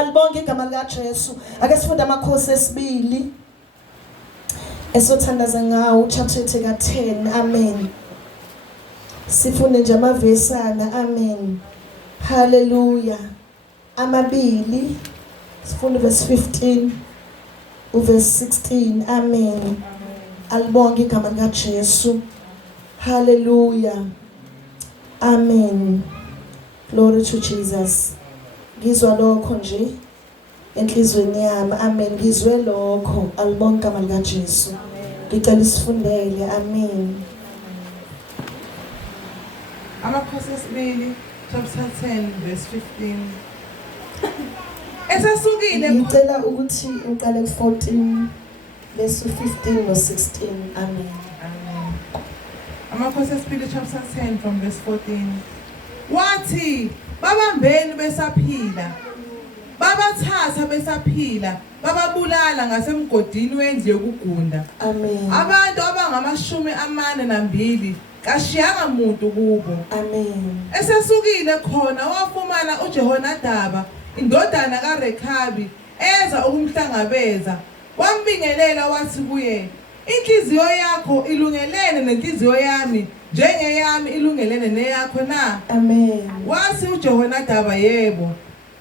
alibonge igama likaJesu. Ake sifunde amakhosi esibili esothandaza ngawo chapter ka-10. Amen. Sifunde nje amavesana. Amen. Hallelujah. Amabili sifunde verse 15 uverse 16. Amen. Alibonge igama likaJesu. Hallelujah. Amen. Glory to Jesus. Ngizwa lokho nje enhlizweni yami. Amen. Ngizwe lokho. Alibonge igama likaJesu. Ngicela isifundele. Amen. Amakhosi esibili chapter 10 verse 15. Esasukile ngicela ukuthi uqale ku14 verse 15 no 16. Amen. Amen. Amakhosi esibili chapter 10 from verse 14. Wathi babambeni besaphila, babathatha besaphila, bababulala ngasemgodini wendlu yokugunda. Amen. Abantu abangama42 kashiyanga umuntu kubo. Amen. Esesukile khona wafumana uJehonadaba indodana kaRekhabi eza ukumhlangabeza, wambingelela wathi kuye, inhliziyo yakho ilungelene nenhliziyo yami njengeyami ilungelene neyakho na? Amen. Wathi uJehonadaba, yebo.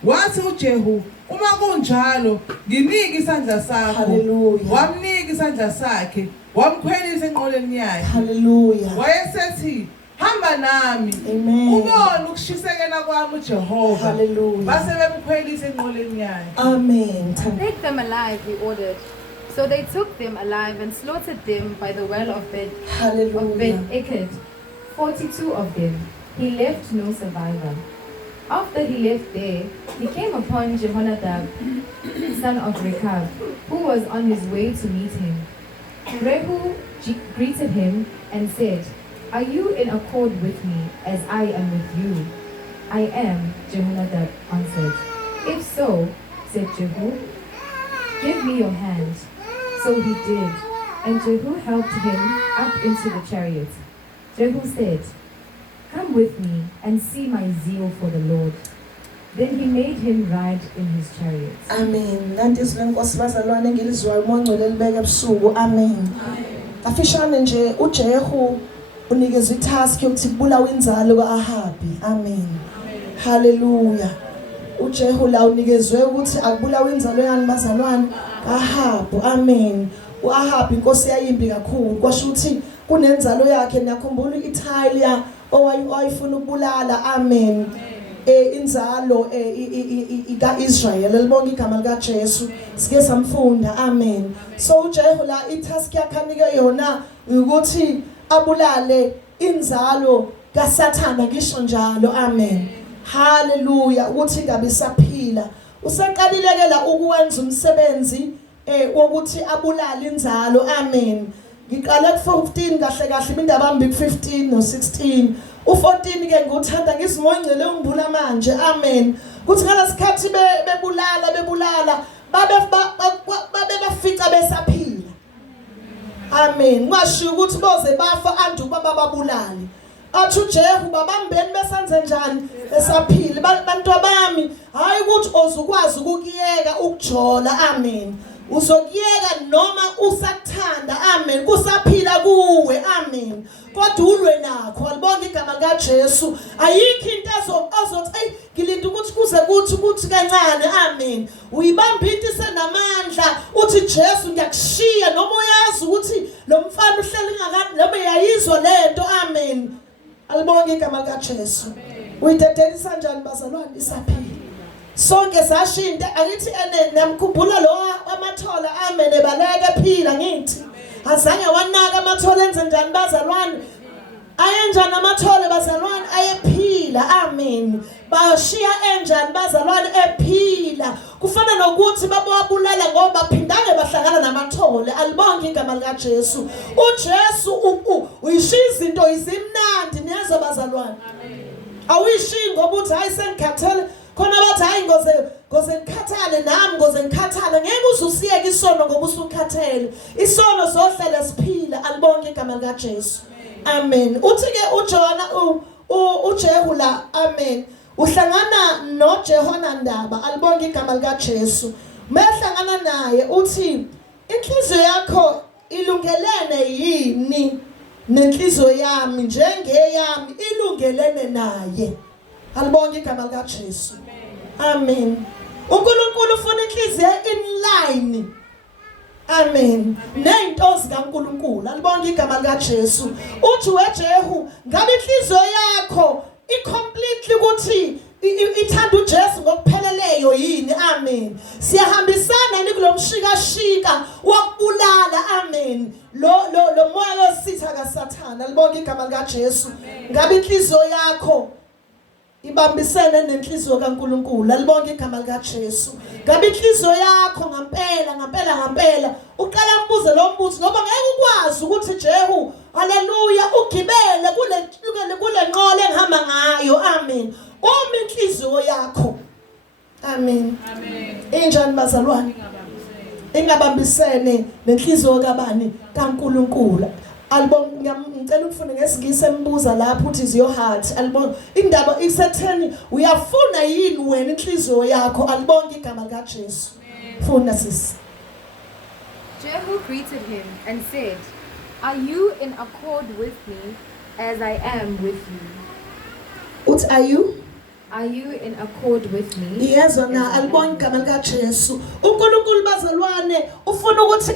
Wathi uJehu, uma kunjalo nginike isandla sakho. Hallelujah. Wamnika isandla sakhe, wamkhwelisa enqoleni yakhe. Hallelujah. Wayesethi, hamba nami. Amen. Ubone ukushisekela kwami uJehova. Hallelujah. Base bemkhwelisa enqoleni yakhe. Amen. Take them alive, he ordered. So they took them alive and slaughtered them by the well of Hallelujah. Ben-Eked, 42 of them. He left no survivor. After he left there, he came upon Jehonadab, son of Rechab, who was on his way to meet him. Rehu greeted him and said, "Are you in accord with me as I am with you?" "I am," Jehonadab answered. "If so," said Jehu, "give me your hand." So he did, and Jehu helped him up into the chariot. Jehu said, "Come with me and see my zeal for the Lord." Then he made him ride in his chariot. Amen. Nandizwe Nkosi bazalwane ngilizwayo uMongcwele libeke ebusuku. Amen. Afishane nje uJehu unikezwe itask yokuthi kubulawa inzalo kaAhabi. Amen. Hallelujah. uJehu la unikezwe ukuthi akubulawa inzalo yani bazalwane kaAhabi. Amen. uAhabi inkosi yayimbi kakhulu. Kwasho ukuthi kunenzalo yakhe niyakhumbula iThalia owayifuna ukubulala. Amen. Inzalo ika-Israel. Libonge igama likaJesu. Sike samfunda. Amen. So uJehu la itask yakhe anike yona ukuthi abulale inzalo kaSathana ngisho njalo. Amen. Hallelujah. Ukuthi ngabe saphila. Useqalileke la ukwenza umsebenzi wokuthi abulale inzalo. Amen. Ngiqala ku15 kahle kahle indaba ambi ku15 no16. U14 ke ngikuthanda ngizimongcele ungibula manje. Amen. Kuthi ngalasikhathi bebulala babe bafica besaphila. Amen. Ngasho ukuthi boze bafa andu baba babulali. Athi uJehu babambeni besenze njani besaphila. Bantu bami hayi ukuthi ozukwazi ukukiyeka ukujola. Amen. Uzokiyeka noma usathanda. Amen. Kusaphila kuwe. Amen. Kodwa ulwe nakho. Alibonge igama likaJesu. Ayikho into azothi ngilinda ukuthi kuze kuthi kancane. Amen. Uyibamba into isenamandla uthi Jesu ngiyakushiya noma uyazi ukuthi lo mfana uhleli ngakade noma yayizwa lento. Amen. Alibonge igama likaJesu. Uyidedelisa kanjani bazalwane isaphila. Sonke sashinda akithi namkhumbula lo amathola. Amen. Ebaleke ephila ngithi azange wanaka amathola enze njani bazalwane. Ayenjani amathole bazalwane ayephila. Amen. Bashiya enjani bazalwane ephila. Kufana nokuthi babawabulala ngoba baphindane bahlangana namathole. Alibonge igama likaJesu. uJesu uyishiya izinto izimnandi niyazo bazalwane. Awuyishiyi ngoba uthi hayi sengikhathele khona bathi hayi ngoze ngikhathale nami ngoze ngikhathale. Ngeke uzusiyeke isono ngoba usukhathele. Isono sohlala siphila. Alibonge igama likaJesu. Amen. Uthi ke uJona uJehu la. Amen. uhlangana noJehonandaba alibonke igama lika Jesu mayahlangana naye uthi inhliziyo yakho ilungelene yini nenhliziyo yami njengeyami ilungelene naye alibonke igama lika Jesu amen uNkulunkulu ufuna inhliziyo in line amen nento zikaNkulunkulu alibonke igama lika Jesu uthi weJehu ngabe inhliziyo yakho i-completely ukuthi ithanda uJesu ngokupheleleyo yini amen siyahambisana yini kulomshikashika wokubulala amen lo moya wesitha kaSathana alibonke igama lika Jesu ngabe inhliziyo yakho ibambisene nenhliziyo kaNkulunkulu alibonke igama lika Jesu ngabe inhliziyo yakho ngampela uqala umbuze lo mbuzo ngoba ngeke ukwazi ukuthi Jehu haleluya ugibele kule nqole engihamba ngayo amen uma inhliziyo yakho amen injani bazalwane ingabambisene nenhliziyo kabani kaNkulunkulu alibona ngicela ukufuna ngesingisi embuza lapho uthi is your heart alibona indaba isetheni uyafuna yini wena inhliziyo yakho alibonke igama lika Jesu funa sisi Jehu greeted him and said, "Are you in accord with me as I am with you?" What are you in accord with me? Yezwa na alibonke igama lika Jesu uNkulunkulu bazalwane ufuna ukuthi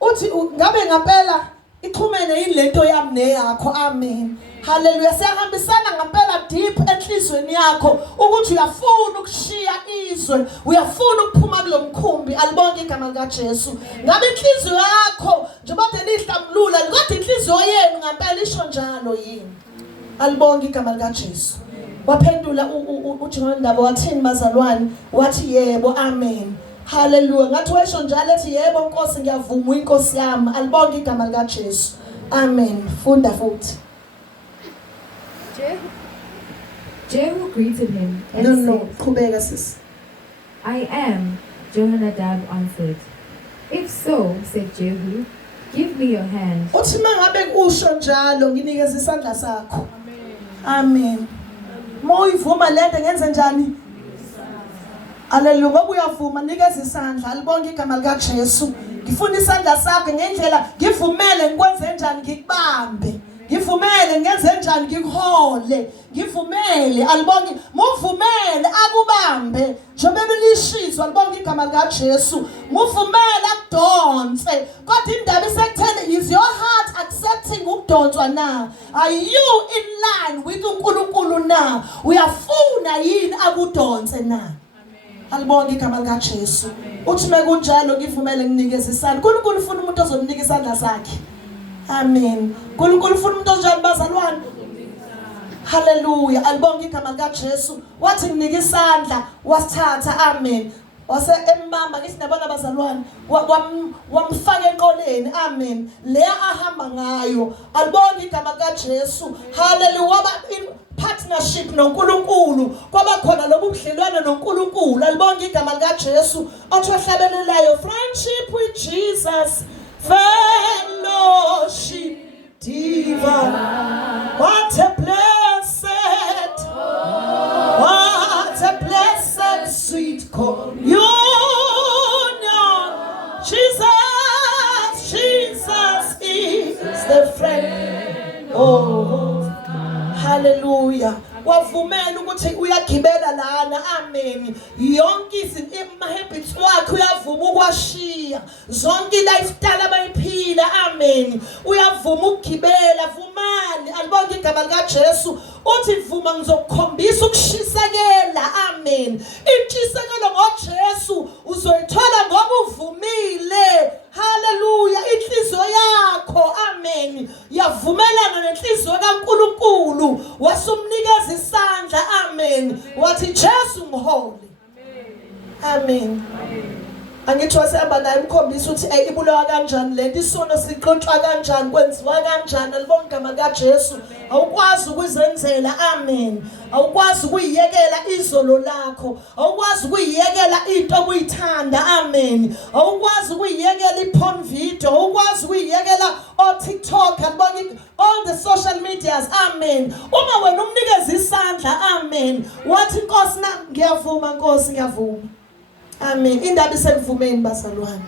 uthi ngabe ngempela ichumene ilento yami neyakho amen haleluya siyahambisana ngempela deep enhlizweni yakho ukuthi uyafuna ukushiya izwe uyafuna ukuphuma kulomkhumbi alibonke igama lika Jesu ngabe inhliziyo yakho njengoba nihlambulula kodwa inhliziyo yenu ngempela isho njalo yini alibonke igama lika Jesu waphendula uJehonandaba wathini bazalwane wathi yebo amen haleluya ngathi wesho njalo ethi yebo Nkosi ngiyavuma inkosi yami alibonke igama lika Jesu amen funda futhi Jehu greeted him and said, qhubeka sisi "I am," Jehonadab answered. "If so," said Jehu, "give me your hand." uthi mangabe kusho njalo nginikeza isandla sakho amen moyivuma lento ngenze njani haleluya ngoba uyavuma nikeza isandla alibonke igama lika Jesu ngifuna isandla sakho ngendlela ngivumele ngikwenze njani ngikubambe ngivumele ngenze njani ngikuhole ngivumele alibonke muvumele akubambe njengoba belishizwa alibonke igama lika Jesu muvumele akudonse kodwa indaba isekutheni is your heart accepting ukudonswa na are you in line with uNkulunkulu na uyafuna yini akudonse na alibonke igama lika Jesu uthi mekunjalo ngivumele nginikeze isandla uNkulunkulu ufuna umuntu ozomnika isandla sakhe amen uNkulunkulu ufuna umuntu onjani bazalwane haleluya alibonke igama lika Jesu wathi nginika isandla wasithatha amen wase embamba isinabona bazalwane wamfaka enqoleni amen leya ahamba ngayo alibonke igama lika Jesu haleluya waba in partnership noNkulunkulu kwaba khona lobudlelwane noNkulunkulu alibonke igama lika Jesu othi wahlabelelayo friendship with Jesus fellowship divine what a blessed sweet communion Jesus is the friend oh hallelujah wavumela ukuthi uyagibela lana amen yonke izinto emahabits wakhe uyavuma ukwashiya zonke lifestyle abayiphila amen uyavuma ukugibela vumani alibonke igama lika Jesu uthi vuma ngizokukhombisa ukushisakela amen intshisekelo ngoJesu uzoyithola ngoba uvumile haleluya inhliziyo yakho amen yavumelana nenhliziyo kaNkulunkulu wasumnikeza isandla amen wathi Jesu ngihole amen Angithi wasehamba naye umkhombisa ukuthi ibulawa kanjani lento isono siqontshwa kanjani kwenziwa kanjani alibonga igama kaJesu awukwazi ukuzenzela amen awukwazi ukuyiyekela izolo lakho awukwazi ukuyiyekela into obuyithanda amen awukwazi ukuyiyekela iporn video awukwazi ukuyiyekela TikTok alibonga all the social medias amen uma wena umnikeza isandla amen wathi Nkosi ngiyavuma Nkosi ngiyavuma amen indaba isekuvumeni bazalwane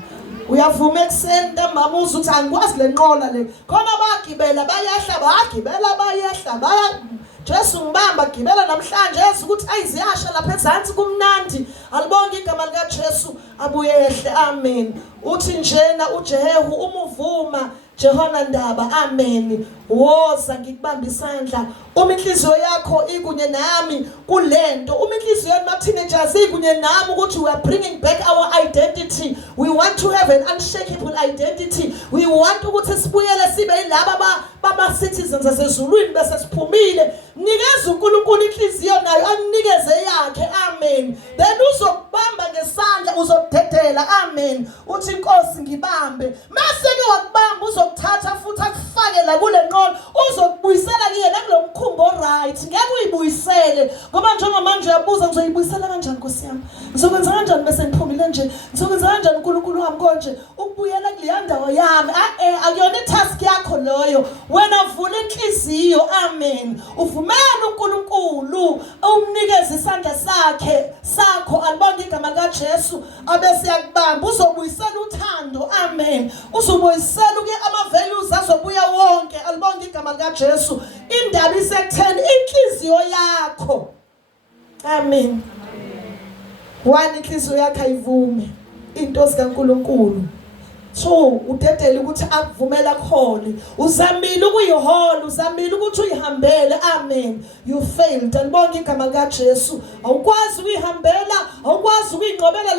uyavuma ekseni ntambama uze uthi angikwazi lenqola le khona bagibela bayehla baya Jesu ngibamba gibela namhlanje yazi ukuthi ayiziyasha lapha ezantsi kumnandi alibonke igama lika Jesu abuyehle amen uthi njena uJehu umuvuma Jehonandaba amen woza ngikubamba isandla uma inhliziyo yakho ikunye nami kulento uma inhliziyo yama teenagers ikunye nami ukuthi we are bringing back our identity we want to have an unshakable identity we want ukuthi sibuyele sibe yilaba baba citizens asezulwini bese siphumile nikeza uNkulunkulu inhliziyo nayo anikeze yakhe amen then uzokubamba ngesandla uzodedela amen uthi Inkosi ngibambe mase ke wakubamba uzokuthatha futhi akufake la kule nqola uzokubuyisela kuyena kulo mkhumbo right ngeke uyibuyisele ngoba njengamanje uyabuza ngizoyibuyisela kanjani Nkosi yami ngizokwenza kanjani bese ngiphumile nje ngizokwenza kanjani uNkulunkulu wami konje ukubuyela kuleya ndawo yami akuyona itask yakho loyo wena vula inhliziyo amen uvumela uNkulunkulu umnikeze isandla sakho alibonga igama kaJesu abese yakubamba uzobuyisela uthando amen uzobuyisela ke ama values azobuya wonke alibonga igama kaJesu indaba isekutheni inhliziyo yakho amen one inhliziyo yakho ayivume into sikaNkulunkulu so udedele ukuthi akuvumela khona uzamile ukuyihola uzamile ukuthi uyihambele amen you failed alibonga igama kaJesu awukwazi ukuyihambela awukwazi ukuyinqobela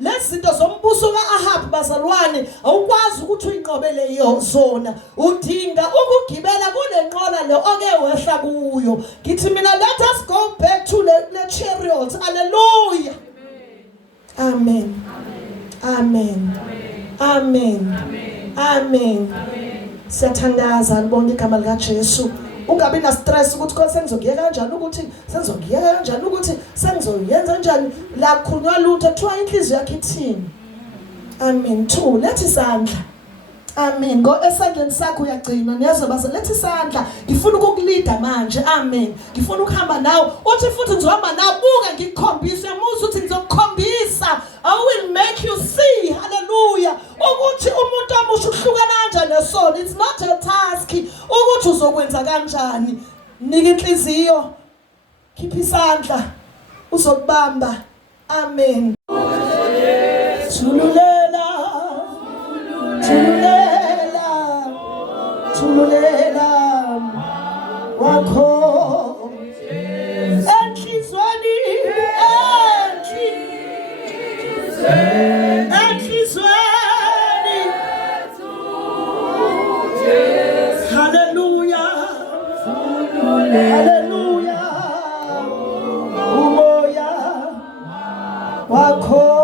lezinto zombuso kaAhab bazalwane awukwazi ukuthi uyinqobele zona udinga ukugibela kule nqola le oke wehla kuyo ngithi mina let us go back to the chariots hallelujah amen amen amen amen siyathandaza libonke igama lika Jesu ungabi na stress ukuthi konke sengizokuyeka kanjani ukuthi sengizokuyeka kanjani ukuthi sengizoyenza kanjani la khulunywa lutho thiwa inhliziyo yakhe ithini amen two lethi isandla amen ngo esandleni sakho uyagcina niyazobaza lethi isandla ngifuna ukukulida manje amen ngifuna ukuhamba nawe uthi futhi ngizohamba nawe buka ngikukhombisa musu uthi ngizokukhombisa I will make you see hallelujah ukuthi umuntu omusha uhlukana kanjani nesono it's not your task ukuthi uzokwenza kanjani nika inhliziyo khipha isandla uzokubamba amen Tululela wakho enhlizweni hallelujah hallelujah umoya wakho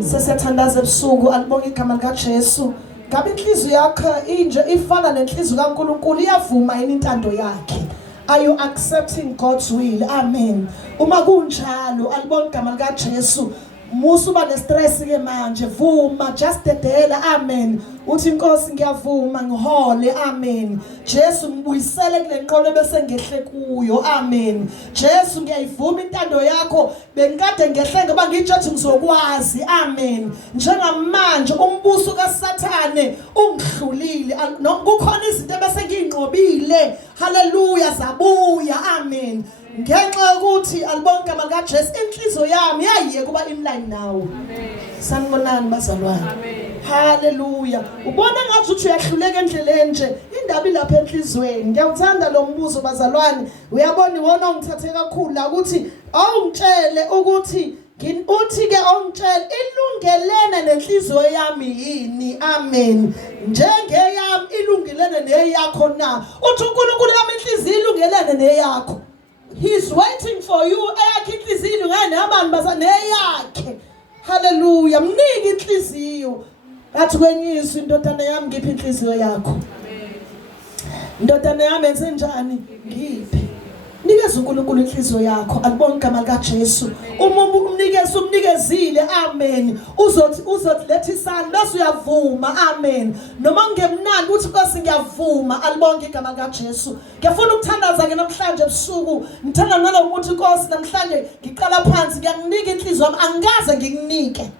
sesiyathandaza ebusuku alibonga igama lika Jesu ngabe inhliziyo yakho inje ifana nenhliziyo kaNkulunkulu iyavuma yini intando yakhe are you accepting God's will amen uma kunjalo alibona igama lika Jesu musuba nestress ke manje vuma just dedela amen uthi Nkosi ngiyavuma ngihole amen Jesu ngibuyisele kule nqolo bese ngehle kuyo amen Jesu ngiyayivuma intando yakho bengikade ngehle ngoba ngijathi ngizokwazi amen njengamanje umbuso kaSathane ungihlulile kukhona izinto bese ngiyinqobile hallelujah zabuya amen ngenxa ukuthi alibonke igama lika Jesu inhliziyo yami yayiye kuba inline nawe sanibonani bazalwane hallelujah ubona ngathi uthi uyahluleka endleleni nje indaba ilapha enhlizweni ngiyawuthanda lo mbuzo bazalwane uyabona iwona ongithathe kakhulu la ukuthi awungitshele ukuthi uthi ke ongitshela ilungelene nenhliziyo yami yini amen njengeyami ilungelene neyakho na uthi uNkulunkulu yami inhliziyo ilungelene neyakho He's waiting for you. Ayakhe inhliziyo ngane neyabani baza neyakhe. Hallelujah. Mnike inhliziyo. Athi kwenyiswa indodana yami ngiphi inhliziyo yakho. Indodana yami enze njani? Ngiphi. Nikeza uNkulunkulu inhliziyo yakho. Alibonke igama lika Jesu. Uma umnikezile, amen. Uzothi letha isandla bese uyavuma, amen. Noma ngemnandi uthi Nkosi ngiyavuma, alibonke igama lika Jesu. Ngiyafuna ukuthandaza ke namhlanje ebusuku. Ngithanda nalokuthi Nkosi namhlanje ngiqala phansi ngiyakunika inhliziyo yami, angikaze ngikunike.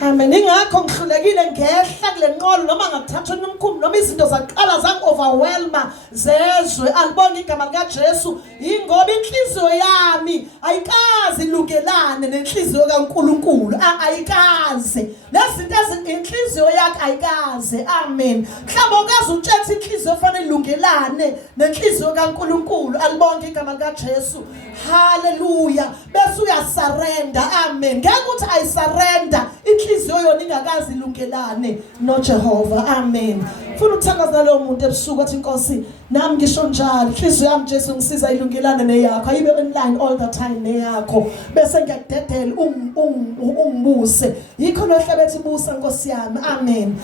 Amen. Ingakho ngihlulekile ngehla kule nqolo noma ngakuthathwa nomkhumbi noma izinto zaqala zangoverwhelma zezwe. Alibonke igama lika Jesu. Ingoba inhliziyo yami ayikazi ilungelane nenhliziyo kaNkulunkulu. Ayikaze. Lezinto inhliziyo yakhe ayikaze. Amen. Mhlawumbe ukazi utshela inhliziyo efanele ilungelane nenhliziyo kaNkulunkulu. Alibonke igama lika Jesu. Hallelujah. Bese uyasurrender. Amen. Ngeke uthi I surrender. Inhliziyo yona ingakazi ilungelane noJehova. Amen. Ufuna ukuthandaza lo muntu ebusuku athi Nkosi nami ngisho njalo inhliziyo yami Jesu ngisiza ilungelane neyakho. Ayibe online all the time neyakho. Bese ngiyakudedela ungibuse. Yikho nohlebe ethi busa Nkosi yami. Amen.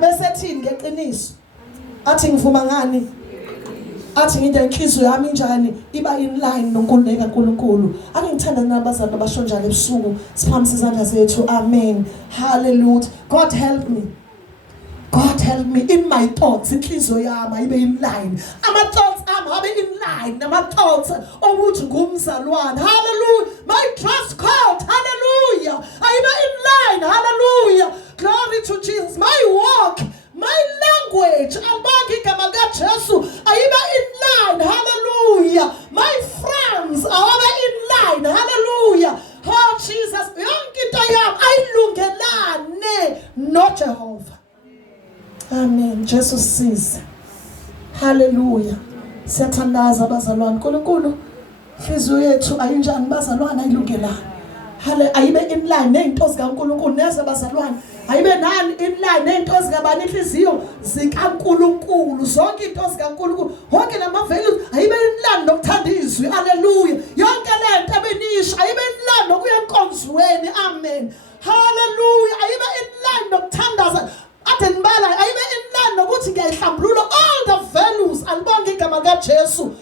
Bese thini ngeqiniso. Athi ngivuma ngani? Athi ngithi inhliziyo yami njani iba in line noNkulunkulu kaNkulunkulu. Ake ngithanda nabazali abasho njalo ebusuku siphamise izandla zethu. Amen. Hallelujah. God help me. God help me in my thoughts. Inhliziyo yami ibe in line. Ama thoughts ami abe in line nama thoughts ukuthi ngumzalwane. Hallelujah. My trust code. Hallelujah. Ayibe in line. Hallelujah. Glory to Jesus. My walk, my language, alibonke igama lika Jesu ayiba in line. Hallelujah. My friends are in line. Hallelujah. Oh Jesus, yonke into yami ayilungelane noJehova. Amen. Jesus sees. Hallelujah. Siyathandaza abazalwane. uNkulunkulu inhliziyo yethu ayinjani bazalwane ayilungelane. Ayibe in line nezinto zikaNkulunkulu nezabazalwane. Ayibe nani in line nezinto zikabani inhliziyo zikaNkulunkulu. Zonke izinto zikaNkulunkulu. Wonke lama values ayibe in line nokuthanda izwi. Hallelujah. Yonke lento ebenisho ayibe in line nokuya enkonzweni. Amen. Hallelujah. Ayibe in line nokuthandaza. Adenibala ayibe in line nokuthi ngiyayihlambulula all the values. Alibonke igama lika Jesu.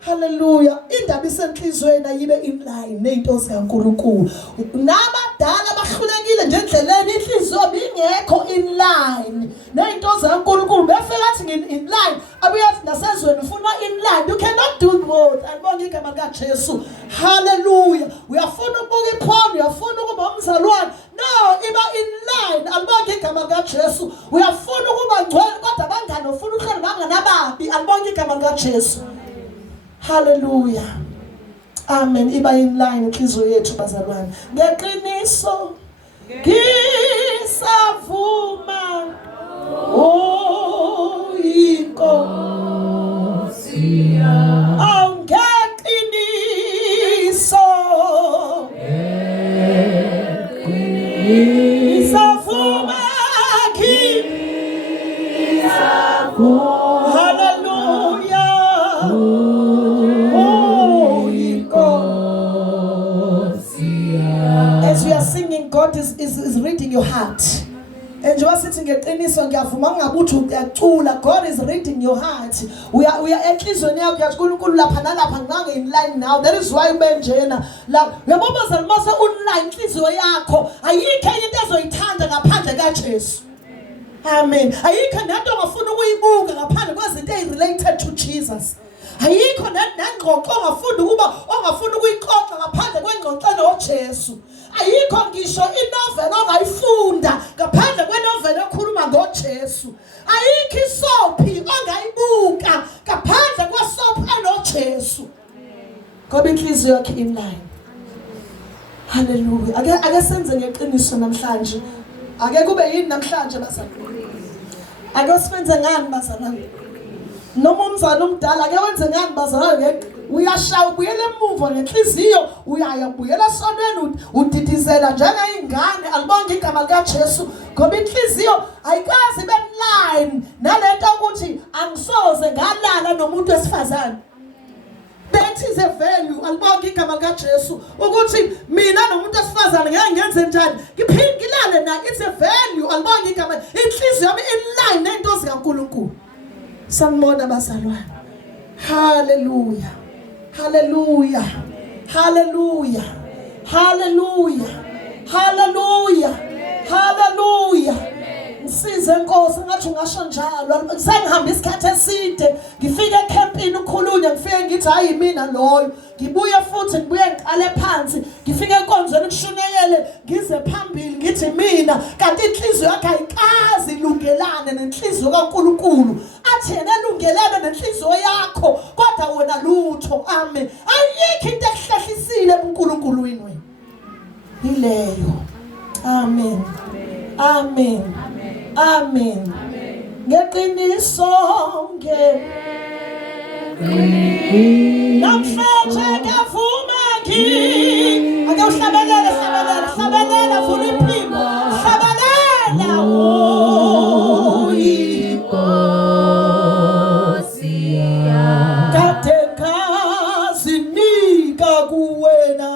Hallelujah. Indaba isenhlizweni ayibe in line nezinto zikaNkulunkulu. Nabadala bahlulekile nje endleleni inhliziyo ingekho in line nezinto zikaNkulunkulu. Befela athi in line abuyathi nasezweni ufuna in line. You cannot do both. Alibonke igama lika Jesu. Hallelujah. Uyafuna ukubuka iphone, uyafuna ukuba umzalwane. No, iba in line. Alibonke igama lika Jesu. Uyafuna ukuba ngcwele kodwa abangani ufuna ukuhlala banganababi. Alibonke igama lika Jesu. Hallelujah. Amen. Iba in line inhliziyo yethu bazalwane. Ngeqiniso ngisavuma Inkosi yami. Ngeqiniso ngisavuma God is reading your heart. And you are sitting ngeqiniso ngiyavuma ngabuthi uyacula. God is reading your heart. Uya enhlizweni yakho yathi uNkulunkulu lapha nalapha ngange in line now. That is why ubenjena la uyabona mase online inhliziyo yakho ayikho enye into ezoyithanda ngaphandle kaJesu. Amen. Ayikho nento ongafuna ukuyibuka ngaphandle kwezinto ezirelated to Jesus. Ayikho nengxoxo ongafuna ukuyixoxa ngaphandle kwengxoxo noJesu. Ayikho ngisho inovela ongayifunda ngaphandle kwenovela ekhuluma ngoJesu. Ayikho isophi ongayibuka ngaphandle kwesophi enoJesu. Ngoba inhliziyo yakhe in line. Hallelujah. Ake senze ngeqiniso namhlanje. Ake kube yini namhlanje bazalwane. Ake sibenze ngani bazalwane. Noma umzali omdala ake wenze ngani bazalwane. Uyashaya ubuyela emuva ngenhliziyo uyaya ubuyela esonweni udidizela njengeyingane. Alibonke igama lika Jesu. Ngoba inhliziyo ayikazi ibe line nalento ukuthi angisoze ngalala nomuntu wesifazane. That is a value. Alibonke igama likaJesu ukuthi mina nomuntu esifazane ngeke ngenze njani. Ngiphingilane naye. It's a value. Alibonke igama. Inhliziyo yami in line nento zikaNkulunkulu. Sanibona bazalwane. Hallelujah. Hallelujah. Hallelujah. Hallelujah. Hallelujah. Hallelujah. Ngisize Nkosi ngathi ungasho njalo. Sengihamba isikhathi eside. Ngifike ecampini ukhulunywa ngifike ngithi hayi mina loyo. Ngibuye futhi ngibuye ngiqale phansi. Ngifike enkonzweni kushuneyele ngize phambili ngithi mina kanti inhliziyo yakhe ayikazi ilungelane nenhliziyo kaNkulunkulu. Athi yena elungelane nenhliziyo yakho kodwa wena lutho. Amen. Ayikho into ekuhlehlisile kuNkulunkulu wini. Ileyo. Amen. Amen. Amen. Ngeqiniso namhlanje ngavuma kimi. Ake uhlabelela hlabelela hlabelela vula iphimbo. Hlabelela Nkosi yami. Kade ngazinika kuwena.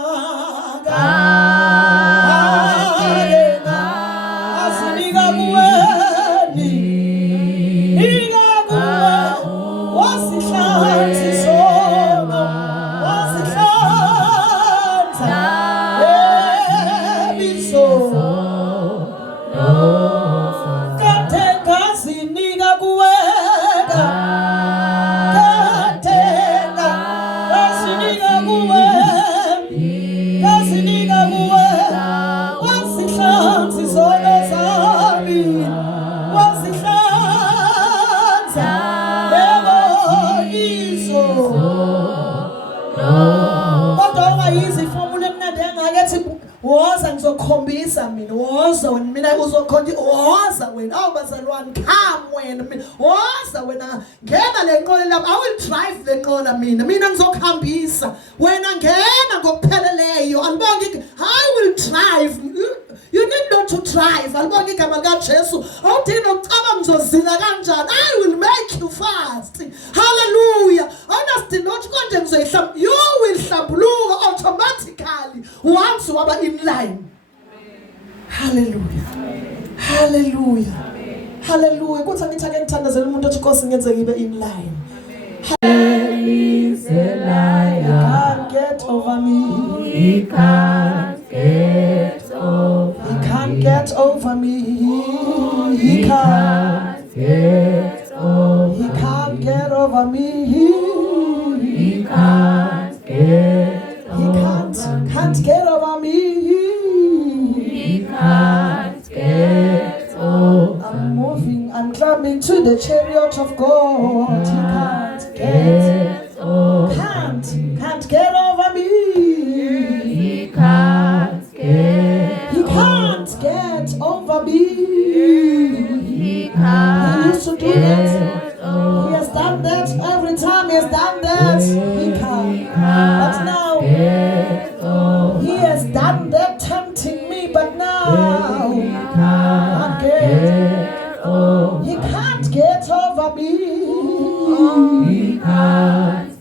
Woza ngizokhombisa mina woza wena mina uzokhonja woza wena awubazalwane come wena mina woza wena ngena le nqola lapha I will drive le nqola mina ngizokhambisa wena ngena ngokupheleleyo alibonke I will drive you need not to drive alibonke igama likaJesu awudingi ukucaba ngizozila kanjani I will make you fast hallelujah awunasidinga ukuthi konje ngizoyihlamba you will hlambuluka automatically once waba in line. Hallelujah. Hallelujah. Hallelujah. Kuthi ngithi ake ngithandazele umuntu othi Nkosi ngenze ngibe in line. He's a liar. He can't get over me. He can't get over. He can't get over me. He can't get over. He can't get over me. He can't get. He can't get over me. He can't get over. I'm moving, I'm climbing to the chariot of God. He can't get over. Can't get over me. He can't get. He can't get over me. He can't. He used to do that. He has done that every time. He has done that. He can't. But now he has done that, tempting me. But now he can't get over me. He can't